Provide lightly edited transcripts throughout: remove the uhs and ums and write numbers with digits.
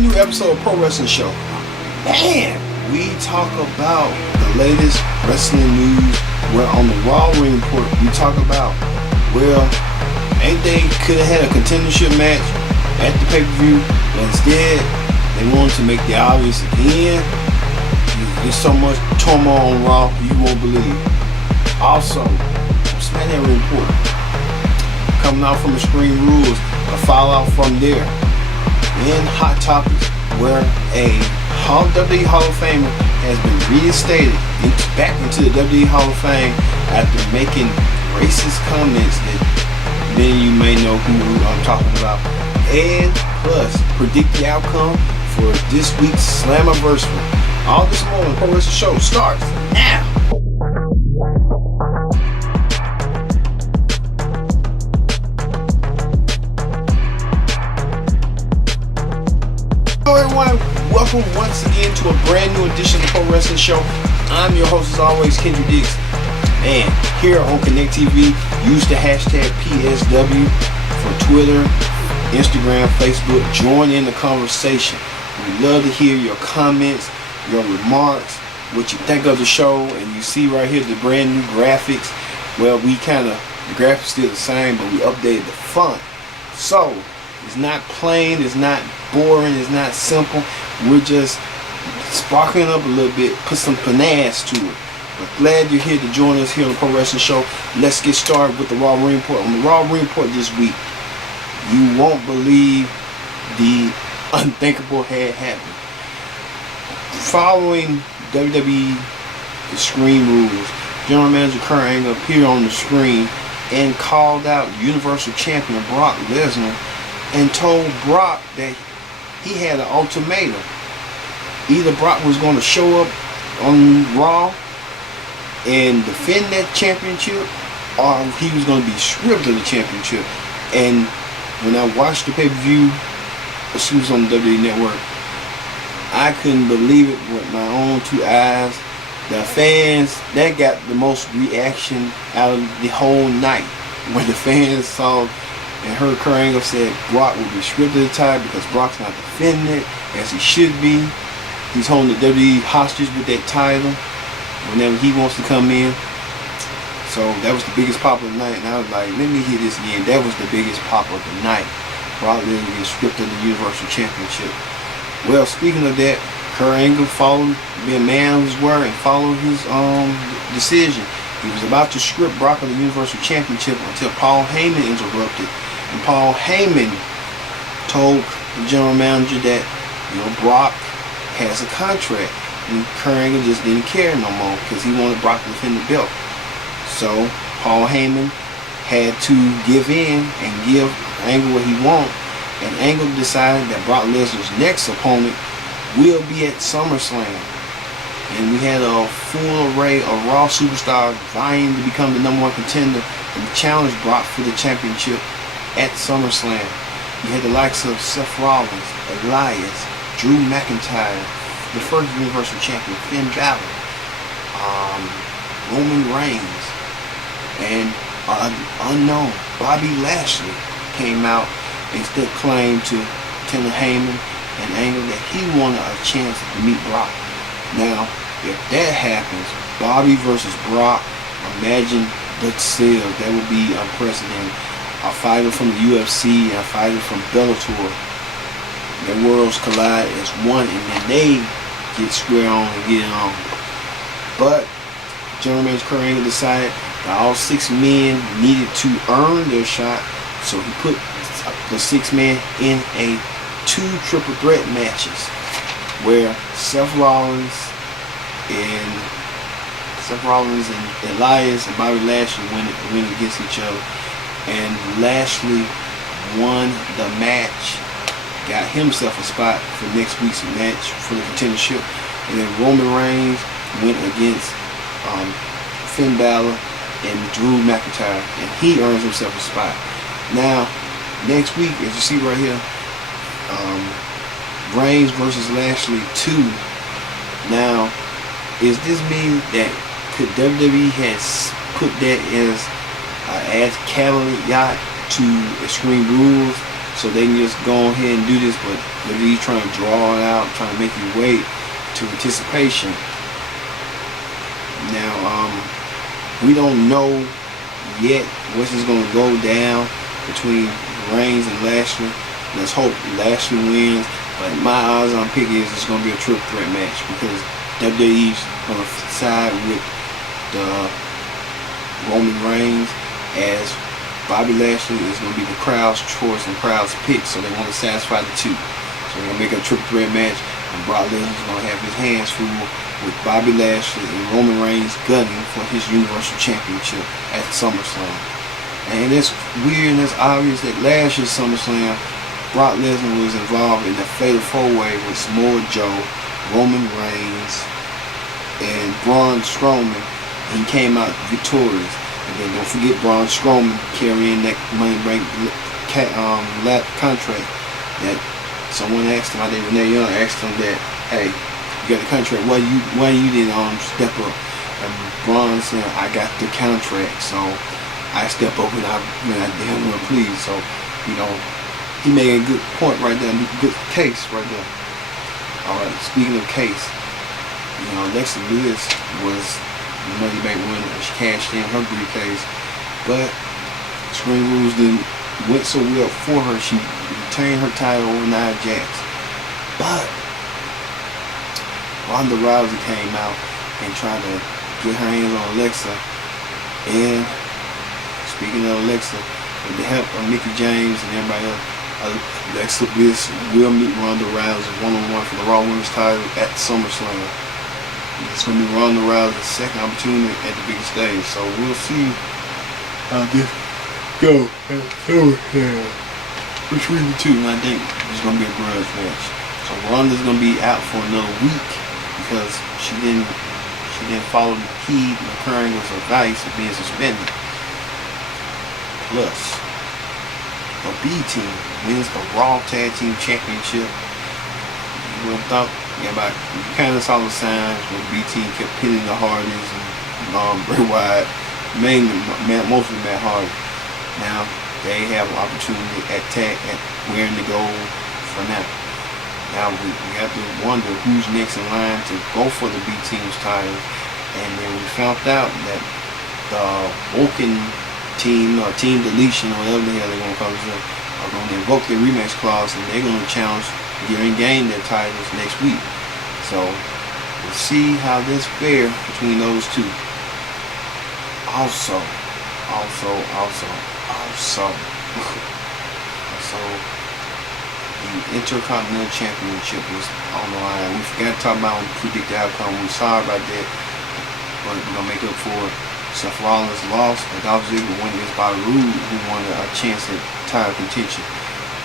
brand new episode of Pro Wrestling Show. Man, we talk about the latest wrestling news. We're on the RAW report. We talk about, well, ain't they could have had a contendership match at the pay-per-view, but instead they wanted to make the obvious again. There's so much turmoil on RAW you won't believe. Also, Slammiversary report coming out from Extreme Rules, a fallout from there. In Hot Topics, where a WWE Hall of Famer has been reinstated back into the WWE Hall of Fame after making racist comments that many of you may know who I'm talking about. And plus, predict the outcome for this week's Slammiversary. All this more on Pro Wrestling Show starts now. Hello everyone, welcome once again to a brand new edition of the Pro Wrestling Show. I'm your host as always, Kendrick Dix. And here on Connect TV, use the hashtag PSW for Twitter, Instagram, Facebook. Join in the conversation. We'd love to hear your comments, your remarks, what you think of the show. And you see right here the brand new graphics. Well, the graphics still the same, but we updated the font. So it's not plain, it's not boring, it's not simple. We're just sparkling up a little bit, put some finesse to it. But glad you're here to join us here on the Pro Wrestling Show. Let's get started with the RAW report. On the RAW report this week, you won't believe the unthinkable had happened. Following WWE Extreme Rules, General Manager Kurt Angle appeared on the screen and called out Universal Champion Brock Lesnar and told Brock that he had an ultimatum. Either Brock was going to show up on Raw and defend that championship, or he was going to be stripped of the championship. And when I watched the pay-per-view, she was on the WWE Network, I couldn't believe it with my own two eyes. The fans, that got the most reaction out of the whole night. When the fans saw and heard Kurt Angle said Brock will be stripped of the title because Brock's not defending it as he should be. He's holding the WWE hostage with that title whenever he wants to come in. So that was the biggest pop of the night, and I was like, let me hear this again. That was the biggest pop of the night. Brock Lesnar gets stripped of the Universal Championship. Well, speaking of that, Kurt Angle followed, being a man of his word, and followed his decision. He was about to strip Brock of the Universal Championship until Paul Heyman interrupted. And Paul Heyman told the general manager that, Brock has a contract. And Kurt Angle just didn't care no more because he wanted Brock to defend the belt. So Paul Heyman had to give in and give Angle what he wanted. And Angle decided that Brock Lesnar's next opponent will be at SummerSlam. And we had a full array of Raw superstars vying to become the #1 contender and challenge Brock for the championship at SummerSlam. You had the likes of Seth Rollins, Elias, Drew McIntyre, the first Universal Champion, Finn Balor, Roman Reigns, and unknown Bobby Lashley came out and still claimed to tell Heyman and Angle that he wanted a chance to meet Brock. Now, if that happens, Bobby versus Brock, imagine the sales. That would be unprecedented. A fighter from the UFC and a fighter from Bellator. Their worlds collide as one, and then they get square on and get it on. But General Manager Kurt Angle decided that all 6 men needed to earn their shot, so he put the 6 men in a 2 triple threat matches where Seth Rollins and Elias and Bobby Lashley went against each other, and Lashley won the match, got himself a spot for next week's match for the contendership, and then Roman Reigns went against Finn Balor and Drew McIntyre, and he earns himself a spot. Now, next week, as you see right here, Reigns versus Lashley 2. Now, is this mean that could WWE has put that as caveat to Extreme Rules so they can just go ahead and do this? But WWE trying to draw it out, trying to make you wait to anticipation. Now, we don't know yet what's just going to go down between Reigns and Lashley. Let's hope Lashley wins, but my odds on picking is it's going to be a triple threat match because WWE's going to side with the Roman Reigns as Bobby Lashley is going to be the crowd's choice and crowd's pick, so they want to satisfy the two. So they're going to make a triple threat match, and Brock Lesnar's going to have his hands full with Bobby Lashley and Roman Reigns gunning for his Universal Championship at SummerSlam. And it's weird and it's obvious that last year's SummerSlam, Brock Lesnar was involved in the Fatal 4-Way with Samoa Joe, Roman Reigns, and Braun Strowman. And he came out victorious. And then don't forget Braun Strowman carrying that Money Bank contract that someone asked him, I think Renee Young asked him that, hey, you got the contract, why you didn't step up? And Braun said, I got the contract, so I step up when I damn well please. So, you know, he made a good point right there, a good case right there. Alright, speaking of case, you know, Alexa Bliss was the Money Bank winner. She cashed in her briefcase, but Extreme Rules didn't went so well for her. She retained her title over Nia Jax, but Ronda Rousey came out and tried to get her hands on Alexa. And speaking of Alexa, with the help of Mickie James and everybody else, Alexa Bliss will meet Ronda Rousey one-on-one for the Raw Women's title at SummerSlam. It's going to be Ronda Rousey's second opportunity at the biggest stage, so we'll see how this goes at SummerSlam between the two. And I think it's going to be a grudge match. So Ronda's going to be out for another week because she didn't follow the heed and Kurt advice of being suspended. Plus, the B team wins the Raw Tag Team Championship. You would have thought, yeah, you kind of saw the signs when B team kept pinning the Hardys and Bray Wyatt, mostly Matt Hardy. Now they have an opportunity at wearing the gold for now. Now we have to wonder who's next in line to go for the B team's title. And then we found out that the Woken team, or Team Deletion, or whatever the hell they're going to call themselves, are going to invoke their rematch clause, and they're going to challenge and gain their titles next week. So we'll see how this fares between those two. Also, the Intercontinental Championship was on the line. We forgot to talk about and predict the outcome. We're sorry about that, but we're gonna make up for it. Seth Rollins lost, and Dolph Ziggler won against Bobby Roode, who won a chance at title contention.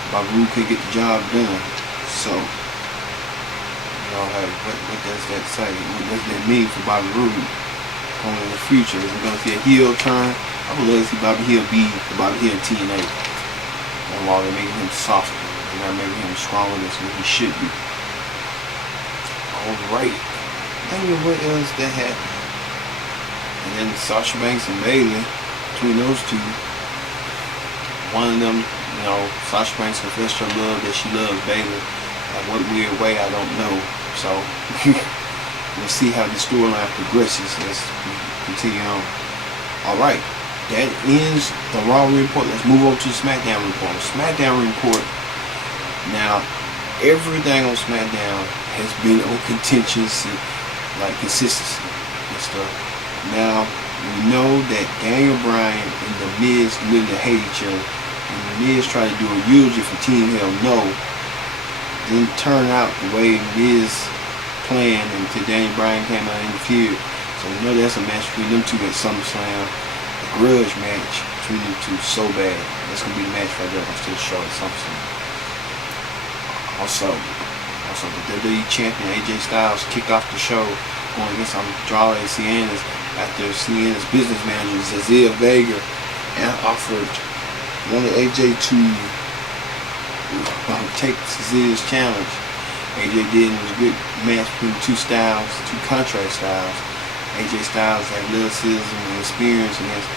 Bobby Roode couldn't get the job done. So, you know, hey, what does that say? What does that mean for Bobby Roode going in the future? Is it going to see a heel turn? I would love to see Bobby Hill be the Bobby Hill TNA. And while they're making him softer, they're not making him stronger than he should be. Alright. Think of what else that happened. And then Sasha Banks and Bayley, between those two, one of them, you know, Sasha Banks confessed her love that she loves Bayley. In what weird way, I don't know. So we'll see how the storyline progresses as we continue on. Alright, that ends the Raw report. Let's move over to the SmackDown report. SmackDown report. Now, everything on SmackDown has been on consistency and stuff. Now, we know that Daniel Bryan and The Miz literally hate each other. And The Miz tried to do a eulogy for Team Hell No. Didn't turn out the way Miz planned until Daniel Bryan came out and interfered. So we know that's a match between them two at SummerSlam. A grudge match between them two so bad. That's going to be the match right there after the show at SummerSlam. Also, the WWE Champion AJ Styles kicked off the show going against Andrade Cien after Cien's business manager Zelina Vega and wanted AJ to take Zelina's challenge. AJ did, and it was a good match between two styles, two contrast styles. AJ Styles had athleticism and experience against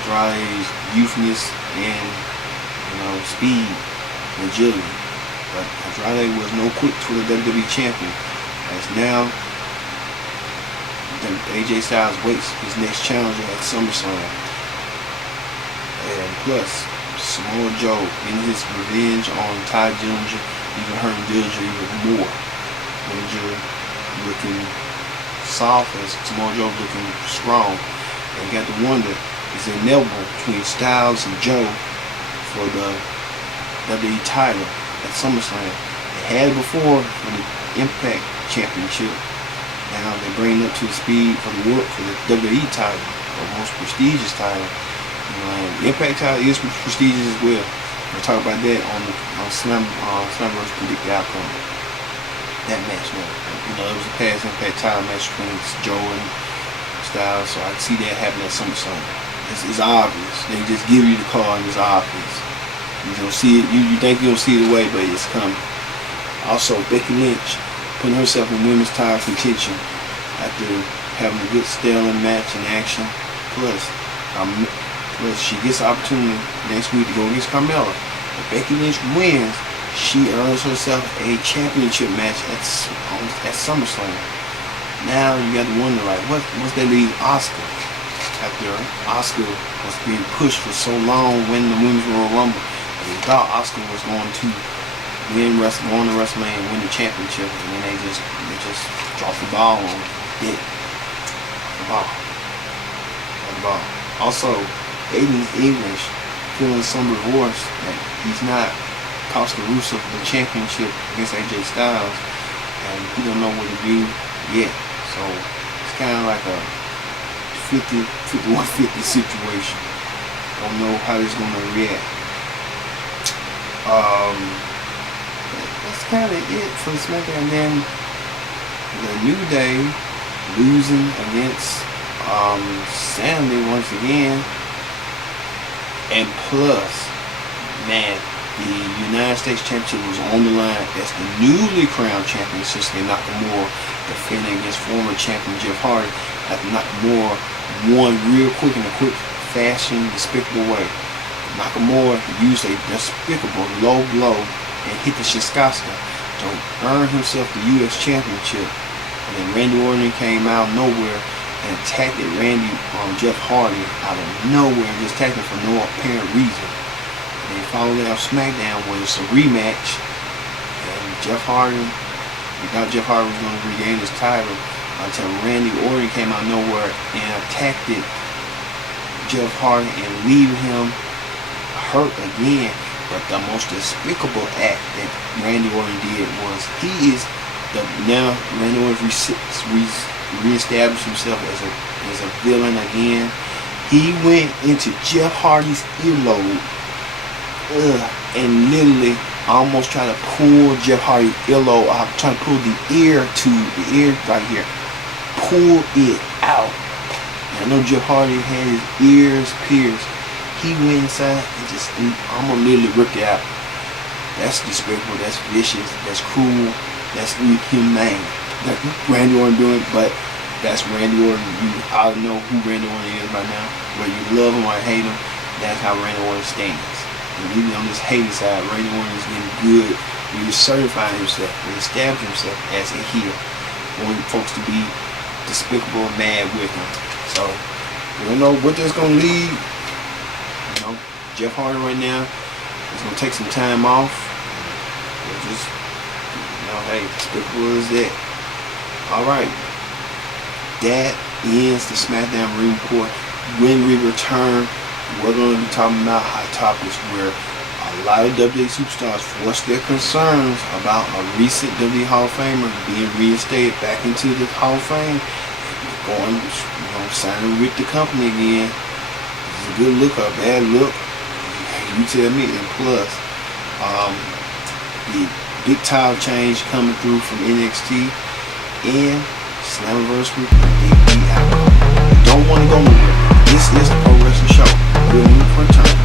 Andrade's youthness and, you know, speed and agility. But Andrade was no quick for the WWE champion, as now AJ Styles waits his next challenger at SummerSlam. And plus, Samoa Joe getting his revenge on Ty Dillinger, even hurting Dillinger even more. Dillinger looking soft as Samoa Joe looking strong. And you got to wonder, is it inevitable between Styles and Joe for the WWE title at SummerSlam? They had it before for the Impact Championship. Now they bring it up to the speed for the WWE title, the most prestigious title. The Impact title is prestigious as well. We'll talk about that on Slammiversary Predict the Outcome. That match now. It was a past Impact title match between Joe and Styles, so I can see that happening at SummerSlam. It's obvious. They just give you the card and it's obvious. You don't see it. You think you don't see it away, but it's coming. Also, Becky Lynch putting herself in women's title contention after having a good stellar match in action. Plus she gets the opportunity next week to go against Carmella. If Becky Lynch wins, she earns herself a championship match at SummerSlam. Now you got to wonder, like, once they leave Asuka, after Asuka was being pushed for so long winning the Women's Royal Rumble, they thought Asuka was going to go to WrestleMania and win the championship, and then they just dropped the ball on it. The ball. Also, Aiden's English feeling some remorse that he's not cost the Rusev the championship against AJ Styles, and he don't know what to do yet. So it's kind of like a 51-50 situation. Don't know how this is going to react. That's kind of it for the SmackDown. And then the New Day losing against Sandy once again. And plus, man, the United States Championship was on the line as the newly crowned champion, Shinsuke Nakamura, defending against former champion Jeff Hardy after Nakamura won real quick in a quick fashion, despicable way. Nakamura used a despicable low blow and hit the Shinsuke to earn himself the U.S. Championship. And then Randy Orton came out of nowhere and attacked Jeff Hardy out of nowhere, just attacked him for no apparent reason. And then followed that off SmackDown was a rematch, and Jeff Hardy, we thought Jeff Hardy was going to regain his title until Randy Orton came out of nowhere and attacked Jeff Hardy and leaving him hurt again. But the most despicable act that Randy Orton did was now Randy Orton reestablished himself as a villain again. He went into Jeff Hardy's earlobe and literally almost tried to pull Jeff Hardy's earlobe out, trying to pull the ear right here, pull it out. And I know Jeff Hardy had his ears pierced. He went inside and I'm gonna literally rip it out. That's despicable, that's vicious, that's cruel, that's inhumane. That's Randy Orton doing, but that's Randy Orton. You all know who Randy Orton is right now. Whether you love him or hate him, that's how Randy Orton stands. And even on this hating side, Randy Orton is getting good. He certifying himself and establishing himself as a heel. Wanting folks to be despicable and mad with him. So, we don't know what that's going to lead. Jeff Hardy right now is going to take some time off. Just, hey, despicable as that. Alright. That ends the SmackDown report. When we return, we're going to be talking about hot topics where a lot of WWE superstars voiced their concerns about a recent WWE Hall of Famer being reinstated back into the Hall of Fame, going, signing with the company again. Is it a good look or a bad look? You tell me. And plus, the big title change coming through from NXT and Slammiversary Predict the Outcome. Don't want to go nowhere. This is the Pro Wrestling Show. We'll move for a turn.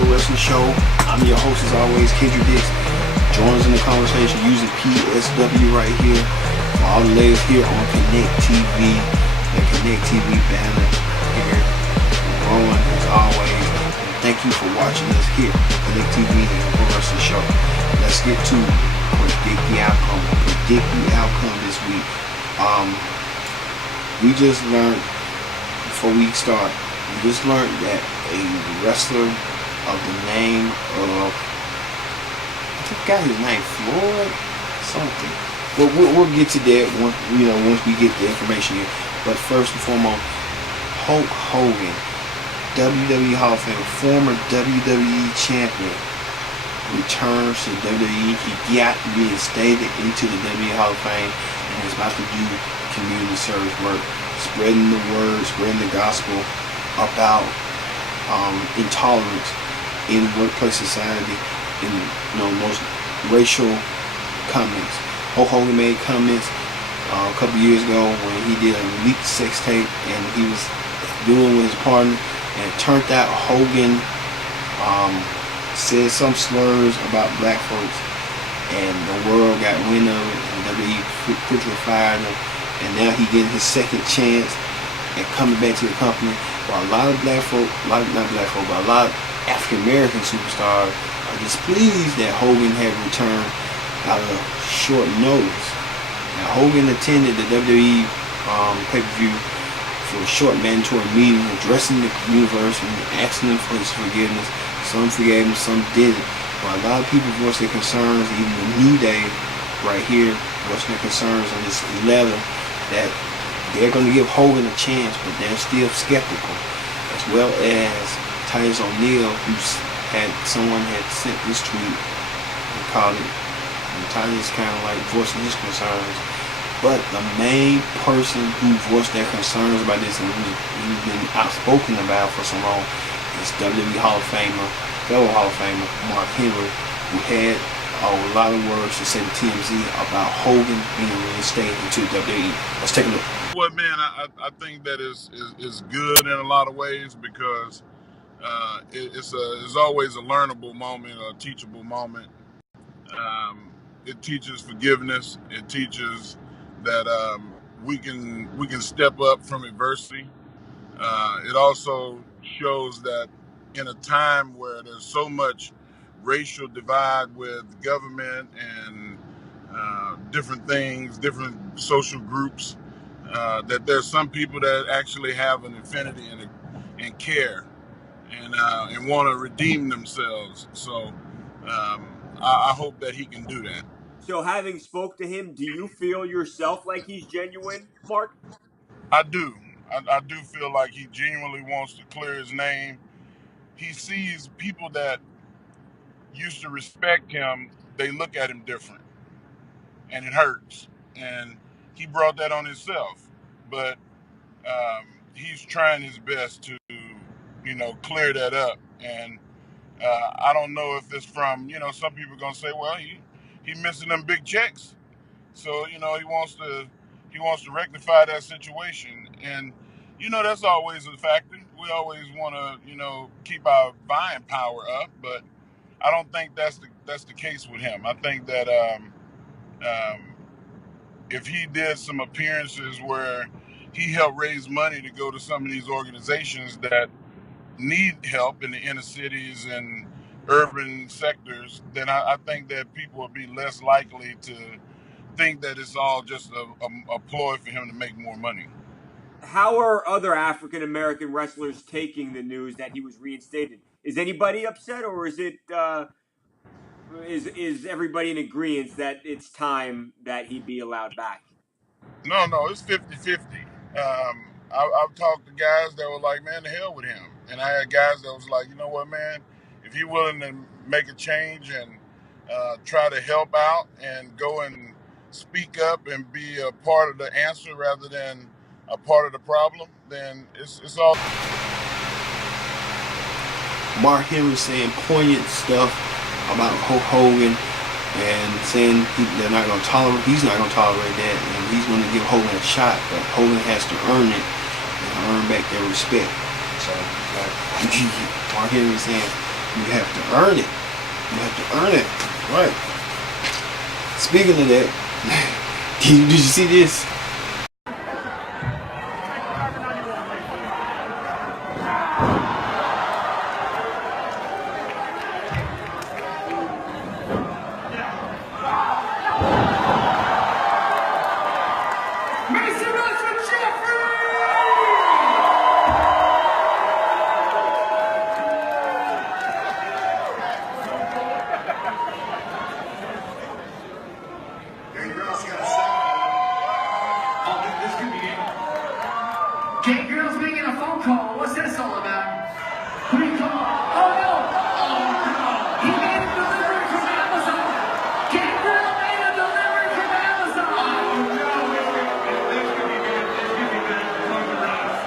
Pro Wrestling Show. I'm your host as always, Kendrick Dix. Join us in the conversation using PSW right here. For all the ladies here on Connect TV, the Connect TV banner here, growing as always. Thank you for watching us here, Connect TV and Pro Wrestling Show. Let's get to predict the outcome. Predict the outcome this week. We just learned before we start. We just learned that a wrestler of the name of, I forgot his name, Floyd something. Well, we'll get to that once we get the information here. But first and foremost, Hulk Hogan, WWE Hall of Fame, former WWE champion, returns to WWE. He got reinstated into the WWE Hall of Fame and is about to do community service work, spreading the word, spreading the gospel about intolerance in workplace society, in most racial comments. Hulk Hogan made comments a couple years ago when he did a leaked sex tape and he was doing with his partner, and it turned out Hogan said some slurs about black folks, and the world got wind of it, and WWE quickly fired him, and now he getting his second chance and coming back to the company. While a lot of but a lot of African American superstars are displeased that Hogan had returned out of short notice. Now, Hogan attended the WWE pay-per-view for a short mandatory meeting, addressing the universe and asking them for his forgiveness. Some forgave him, some didn't. But a lot of people voiced their concerns. Even the New Day, right here, voiced their concerns on this letter that they're going to give Hogan a chance, but they're still skeptical. As well as Titus O'Neil, someone had sent this tweet and called it, and Titus kind of like voicing his concerns. But the main person who voiced their concerns about this and who's been outspoken about for so long is WWE Hall of Famer, fellow Hall of Famer, Mark Henry, who had a lot of words to say to TMZ about Hogan being reinstated into WWE. Let's take a look. Well, man, I think that is good in a lot of ways because it's always a learnable moment, a teachable moment. It teaches forgiveness. It teaches that we can step up from adversity. It also shows that in a time where there's so much racial divide with government and different things, different social groups, that there's some people that actually have an affinity and care and want to redeem themselves. So I hope that he can do that. So having spoke to him, do you feel yourself like he's genuine, Mark? I do. I do feel like he genuinely wants to clear his name. He sees people that used to respect him, they look at him different, and it hurts. And he brought that on himself. But he's trying his best to, clear that up. And I don't know if it's from, some people are gonna say, well, he missing them big checks, so he wants to rectify that situation. And that's always a factor. We always want to keep our buying power up, but I don't think that's the case with him. I think that if he did some appearances where he helped raise money to go to some of these organizations that need help in the inner cities and urban sectors, then I think that people will be less likely to think that it's all just a ploy for him to make more money. How are other African American wrestlers taking the news that he was reinstated? Is anybody upset, or is it is everybody in agreement that it's time that he be allowed back? No, it's 50-50. I've talked to guys that were like, man, the hell with him. And I had guys that was like, you know what, man, if he's willing to make a change and try to help out and go and speak up and be a part of the answer rather than a part of the problem, then it's all. Mark Henry saying poignant stuff about Hulk Hogan and saying they're not going to tolerate, he's not going to tolerate that, and he's going to give Hogan a shot, but Hogan has to earn it and earn back their respect. So Mark Henry saying You have to earn it. You have to earn it. Right. Speaking of that, did you see this? Gay girls making a phone call. What's this all about? Who do you call? Oh no! Oh no! He made a delivery from Amazon! Gay girl made a delivery from Amazon! Oh no! This could be good. This could be good. Close your eyes.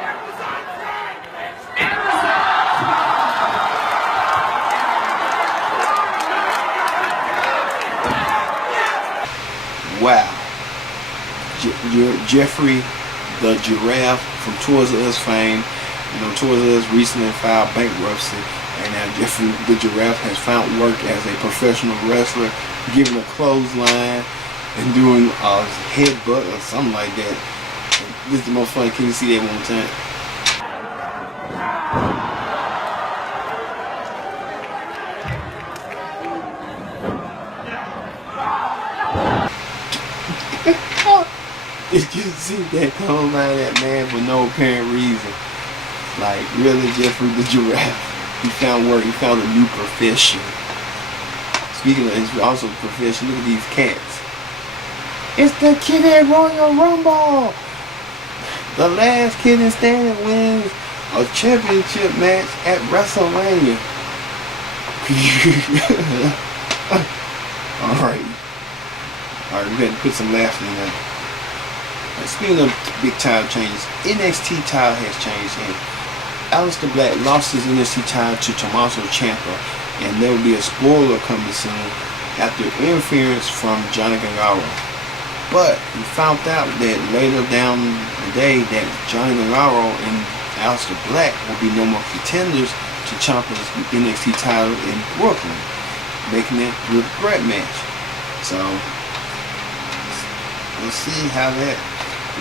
Amazon Prime! Amazon! Wow. Jeffrey the Giraffe from Toys R Us fame. You know, Toys R Us recently filed bankruptcy, and now Jeffrey the Giraffe has found work as a professional wrestler, giving a clothesline and doing a headbutt or something like that. And this is the most funny. Can you see that one time? Did you see that close line that man for no apparent reason? Like, really, Jeffrey the Giraffe? He found work. He found a new profession. Speaking of his also profession, look at these cats. It's the Kid at Royal Rumble. The last kid in standing wins a championship match at WrestleMania. Alright, we got to put some laughter in there. Speaking of big title changes, NXT title has changed, and Aleister Black lost his NXT title to Tommaso Ciampa, and there will be a spoiler coming soon after interference from Johnny Gargano. But we found out that later down the day that Johnny Gargano and Aleister Black will be no more contenders to Ciampa's NXT title in Brooklyn, making it a threat match. So we'll see how that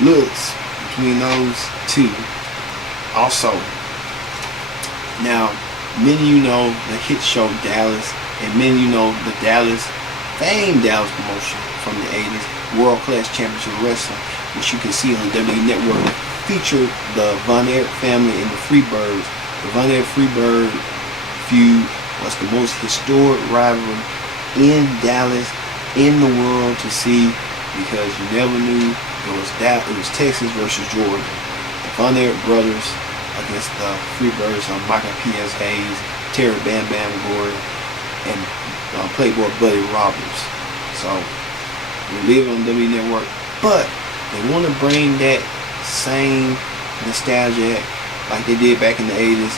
looks between those two. Also, now many of you know the hit show Dallas, and many of you know the famed Dallas promotion from the 80s, World Class Championship Wrestling, which you can see on WWE Network, featured the Von Erich family and the Freebirds. The Von Erich Freebird feud was the most historic rivalry in Dallas, in the world to see, because you never knew it was Texas versus Georgia. The Von Erich brothers against the Freebirds on Michael P.S. Hayes, Terry Bam Bam Gordon, and Playboy Buddy Roberts. So we live on WWE Network, but they want to bring that same nostalgia like they did back in the 80s.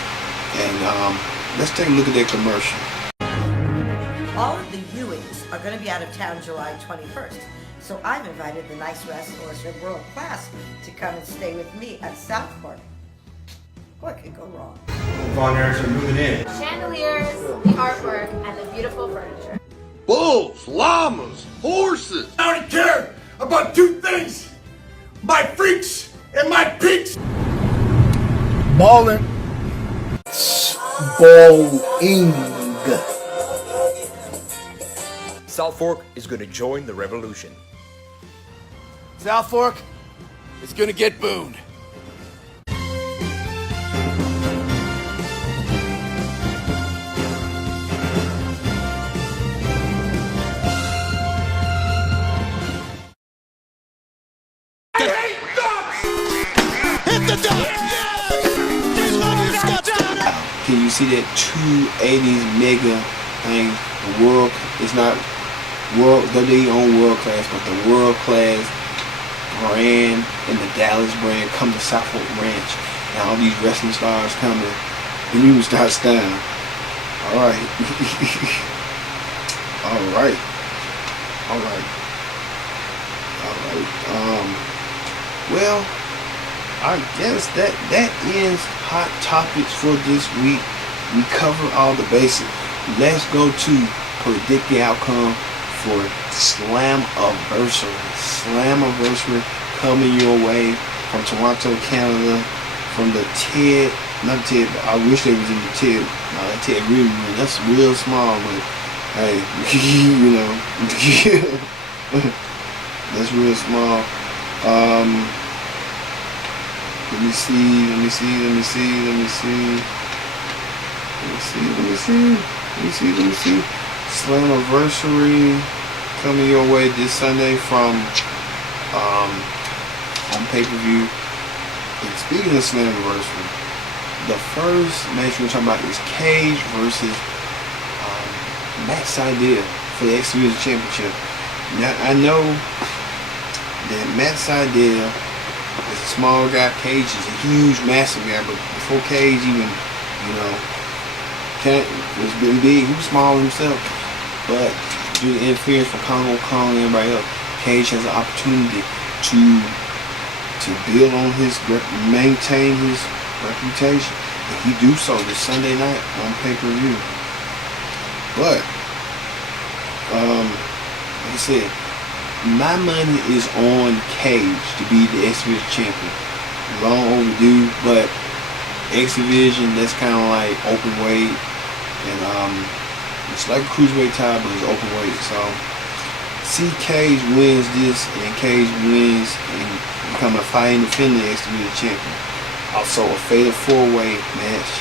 And let's take a look at that commercial. All of the Ewings are going to be out of town July 21st. So I've invited the nice wrestlers at World Class to come and stay with me at South Park. What could go wrong? Von Erichs are moving in. Chandeliers, the artwork, and the beautiful furniture. Bulls, llamas, horses. I only care about two things: my freaks and my peaks. Ballin'. Bowling. South Fork is going to join the revolution. South Fork is gonna get booed. Can you see that 280s mega thing? The world is not WWE own World Class, but the World Class brand and the Dallas brand come to South Fork Ranch, and all these wrestling stars coming, and you start styling. Alright. Alright. Well, I guess that ends Hot Topics for this week. We covered all the basics. Let's go to predict the outcome for Slammiversary. Slammiversary coming your way from Toronto, Canada, from the TED, not TED, but I wish they was in the TED. No, that TED really, that's real small, but hey, you know, that's real small. Let me see. Slammiversary coming your way this Sunday from on pay-per-view. And speaking of Slammiversary, the first match we're talking about is Cage versus Matt Sydal for the X Division Championship. Now I know that Matt Sydal is a small guy. Cage is a huge, massive guy, but before Cage even, was been big, he was small himself. But due to interference from Congo Kong and everybody else, Cage has an opportunity to build on maintain his reputation. And he do so this Sunday night on pay-per-view. But, like I said, my money is on Cage to be the X Division champion. Long overdue, but X Division, that's kind of like open weight, and it's like a cruiserweight title, but it's open weight. So, see Cage wins this, and Cage wins and become a fighting defending X Division champion. Also, a fatal 4-way match.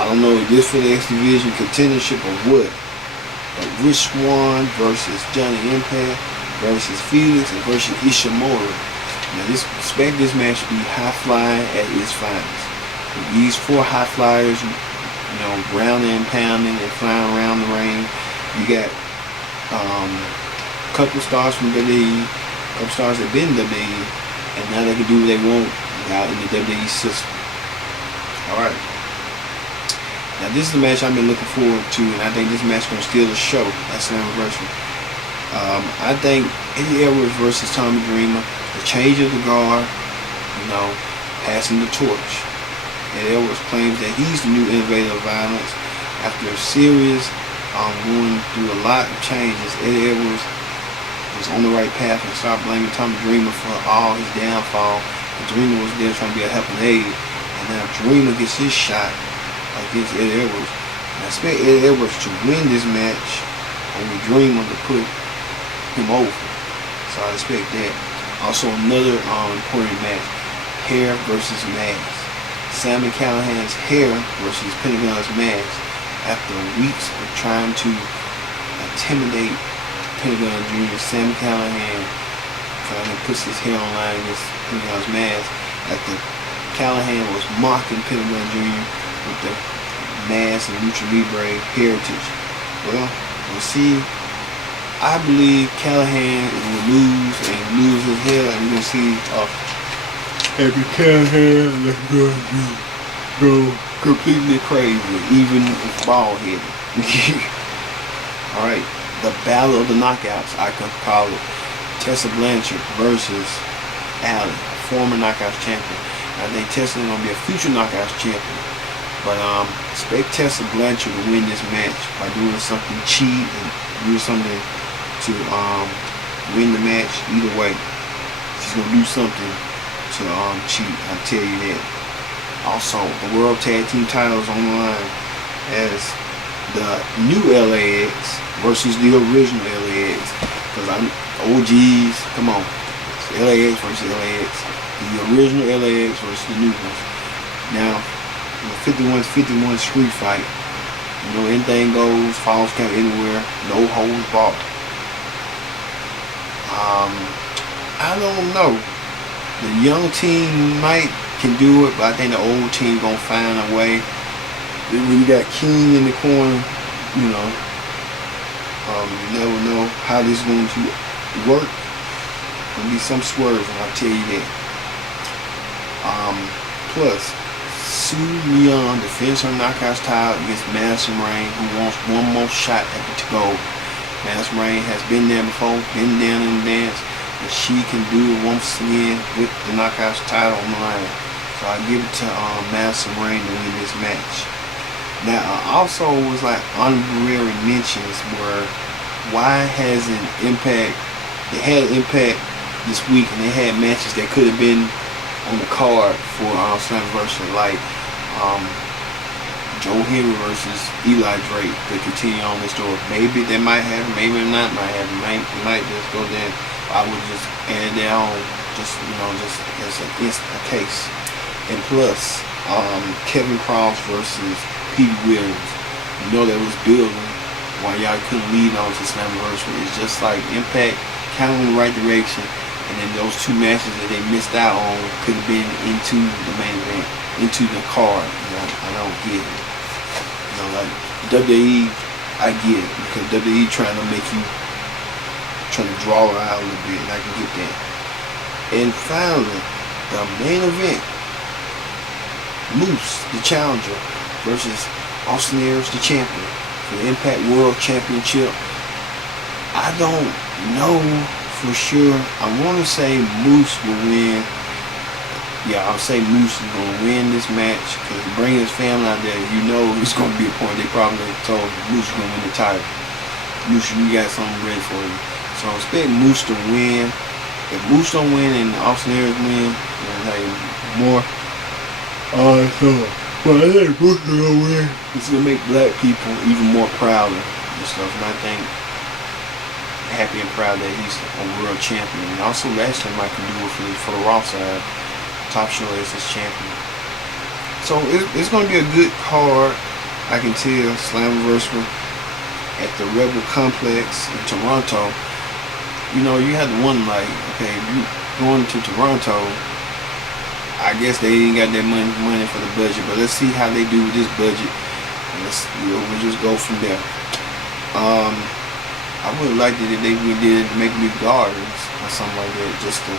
I don't know if this for the X Division contendership or what. But Rich Swann versus Johnny Impact versus Felix and versus Ishimori. Now, expect this match to be high flying at its finest. With these 4 high flyers, grounding and pounding and flying around the ring. You got a couple stars from WWE, a couple stars that been in WWE, and now they can do what they want out in the WWE system. Alright. Now this is the match I've been looking forward to, and I think this match is going to steal the show at Slammiversary. I think Eddie Edwards versus Tommy Dreamer, the change of the guard, passing the torch. Eddie Edwards claims that he's the new innovator of violence. After a series going through a lot of changes, Eddie Edwards was on the right path and started blaming Tommy Dreamer for all his downfall. And Dreamer was there trying to be a helping aid, and now Dreamer gets his shot against Eddie Edwards. And I expect Eddie Edwards to win this match over Dreamer to put him over. So I expect that. Also another important match, Hair versus Mask. Sami Callihan's Hair versus Pentagon's Mask. After weeks of trying to intimidate Pentagon Jr., Sami Callihan finally puts his hair online against Pentagon's Mask after Callihan was mocking Pentagon Jr. with the mask and Lucha Libre heritage. Well, we'll see. I believe Callihan will lose his hair, and we're going to see Happy Callihan go completely crazy, even if bald headed. Alright, the battle of the knockouts, I could call it. Tessa Blanchard versus Allen, former knockouts champion. I think Tessa is going to be a future knockouts champion. But expect Tessa Blanchard to win this match by doing something cheap and doing something to win the match either way. She's going to do something to cheat, I tell you that. Also, the World Tag Team titles on the line as the new LAX versus the original LAX. Because I'm OGs, come on. It's LAX versus LAX. The original LAX versus the new ones. Now, 51 street fight. Anything goes, falls count anywhere, no holds barred. I don't know. The young team can do it, but I think the old team gonna find a way. When you got King in the corner, you never know how this is going to work. There'll be some swerves, I'll tell you that. Plus, Su Yung defends her knockouts title against Madison Rain, who wants one more shot at the gold. Madison Rain has been there before, been down in the dance, and she can do it once again with the knockouts title on the line. So I give it to Madison Rain to win this match. Now also was like honorary mentions were why hasn't Impact, they had Impact this week and they had matches that could have been on the card for Slammiversary, like Joe Henry versus Eli Drake to continue on this story. Maybe they might have, maybe not might have, might just go there. I would just add that on, just just as a case. And plus, Kevin Cross versus Pete Williams. You know that was building while y'all couldn't lead on to Slammiversary. It's just like Impact kind of in the right direction, and then those two matches that they missed out on could have been into the main event, into the card. I don't get it. Like WWE, I get it, because WWE trying to make you, trying to draw her out a little bit, and I can get that. And finally, the main event, Moose, the challenger, versus Austin Aries, the champion, for the Impact World Championship. I don't know for sure. I want to say Moose will win. Yeah, I'll say Moose is going to win this match, because bringing his family out there, it's going to be a point. They probably told Moose is going to win the title. Moose, we got something ready for you. So I expect Moose to win. If Moose don't win and Austin Aries win, then hey, more. But I think Moose is going to win. It's going to make black people even more prouder and stuff. And I think happy and proud that he's a world champion. And also last time I can do it for the Raw side. Top show as his champion. So it's going to be a good card. I can tell. Slammiversary at the Rebel Complex in Toronto. You had to wonder, like, okay, you going to Toronto, I guess they ain't got that money for the budget, but let's see how they do with this budget. And we'll just go from there. I would have liked it if they did Make Me Gardens or something like that, just to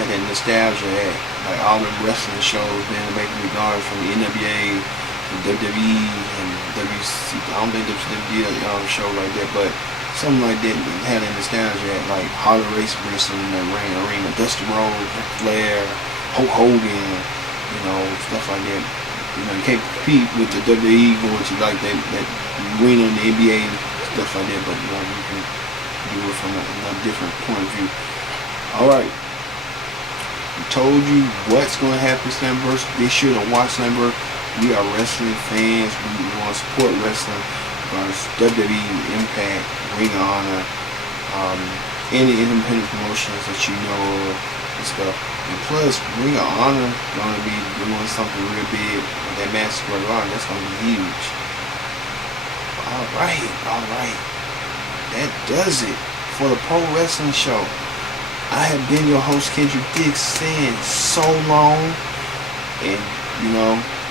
have that nostalgia at, like all the wrestling shows being to Make Me Gardens from the NWA, the WWE, and WC. I don't think WWE did a show like that, but something like that, had that nostalgia at, like Harley Race wrestling in that arena, Dusty Rhodes, Ric Flair, Hulk Hogan, stuff like that. You can't compete with the WWE going to like that arena in the NBA, stuff like that, but you can do it from a different point of view. Alright. We told you what's going to happen in Slammiversary. Be sure to watch Slammiversary. We are wrestling fans. We want to support wrestling. WWE, Impact, Ring of Honor, any independent promotions that you know of and stuff. And plus, Ring of Honor going to be doing something real big with that match for Honor. That's going to be huge. Alright. That does it for the Pro Wrestling Show. I have been your host, Kendrick Dix, saying so long. And,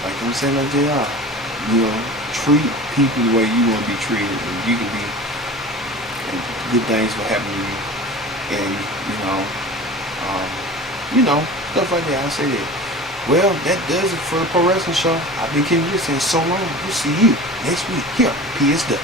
like I'm saying like JR, treat people the way you want to be treated. And you can be, and good things will happen to you. And, stuff like that. I say that. Well, that does it for the Pro Wrestling Show. I've been Kendrick Dix saying so long. We'll see you next week here, PSW.